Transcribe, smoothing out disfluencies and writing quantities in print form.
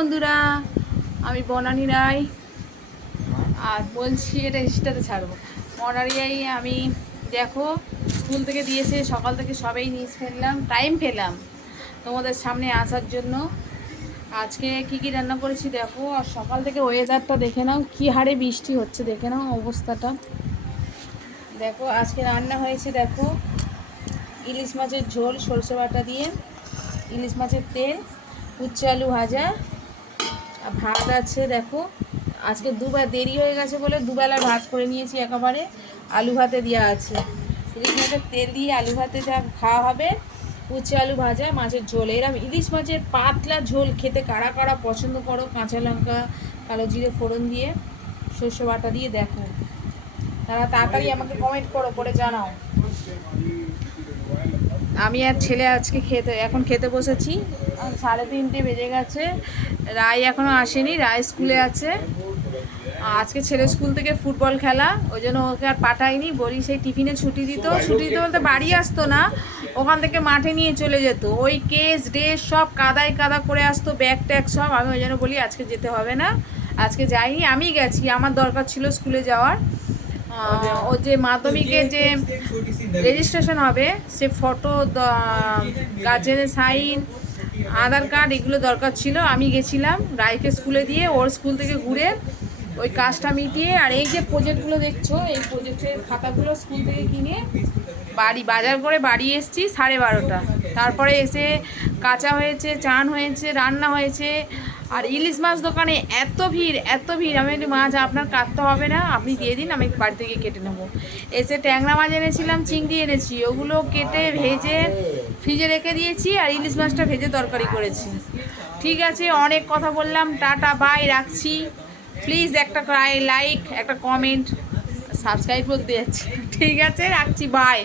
বন্ধুরা, আমি বনানী রায় আর বলছি এটা ইনস্টাতে ছাড়বো। বনানী রায় আমি দেখো স্কুল থেকে দিয়েছে, সকাল থেকে সবাই নিয়ে ফেললাম, টাইম পেলাম তোমাদের সামনে আসার জন্য। আজকে কি কি রান্না করেছি দেখো, আর সকাল থেকে ওয়েদারটা দেখে নাও, কি হারে বৃষ্টি হচ্ছে দেখে নাও অবস্থাটা। দেখো আজকে রান্না হয়েছে, দেখো ইলিশ মাছের ঝোল সরষে বাটা দিয়ে, ইলিশ মাছের তেল, উচ্ছে আলু ভাজা, আর ভাত আছে। দেখো আজকে দুবার দেরি হয়ে গেছে বলে দুবেলা ভাত করে নিয়েছি, একেবারে আলু ভাতে দেওয়া আছে। ইলিশ মাছের তেল দিয়ে আলু ভাতে যা খাওয়া হবে, উচ্ছে আলু ভাজা, মাছের ঝোল। এরকম ইলিশ মাছের পাতলা ঝোল খেতে কারা কারা পছন্দ করো, কাঁচা লঙ্কা কালো জিরে ফোড়ন দিয়ে সর্ষে বাটা দিয়ে, দেখো তারা তাড়াতাড়ি আমাকে কমেন্ট করো, করে জানাও। আমি আর ছেলে আজকে এখন খেতে বসেছি। 3:30 বেজে গেছে, রায় এখনও আসেনি, রায় স্কুলে আছে। আজকে ছেলে স্কুল থেকে ফুটবল খেলা, ওই জন্য ওকে আর পাঠাইনি, বলি সেই টিফিনে ছুটি দিত বলতে বাড়ি আসতো না, ওখান থেকে মাঠে নিয়ে চলে যেত, ওই কেস ড্রেস সব কাদায় কাদা করে আসতো, ব্যাগ ট্যাগ সব। আমি ওই জন্য বলি আজকে যেতে হবে না, আজকে যাইনি, আমি গেছি, আমার দরকার ছিল স্কুলে যাওয়ার। ও যে মাধ্যমিকের যে রেজিস্ট্রেশন হবে, সে ফটো, গার্জেনের সাইন, আধার কার্ড, এগুলো দরকার ছিল। আমি গেছিলাম রায়কে স্কুলে দিয়ে, ওর স্কুল থেকে ঘুরে ওই কাজটা মিটিয়ে। আর এই যে প্রজেক্টগুলো দেখছো, এই প্রজেক্টের খাতাগুলো স্কুল থেকে কিনে বাজার করে বাড়ি এসেছি 12:30। তারপরে এসে কাঁচা হয়েছে, চান হয়েছে, রান্না হয়েছে। আর ইলিশ মাছ দোকানে এত ভিড় এত ভিড়, আমি একটু মাছ আপনার কাটতে হবে না, আপনি দিয়ে দিন, আমি বাড়ি থেকে কেটে নেবো। এসে ট্যাংরা মাছ এনেছিলাম, চিংড়ি এনেছি, ওগুলো কেটে ভেজে ফ্রিজে রেখে দিয়েছি, আর ইলিশ মাছটা ভেজে তরকারি করেছি। ঠিক আছে, অনেক কথা বললাম, টাটা বাই, রাখছি। প্লিজ একটা লাইক, একটা কমেন্ট, সাবস্ক্রাইব করতে যাচ্ছি। ঠিক আছে, রাখছি, বাই।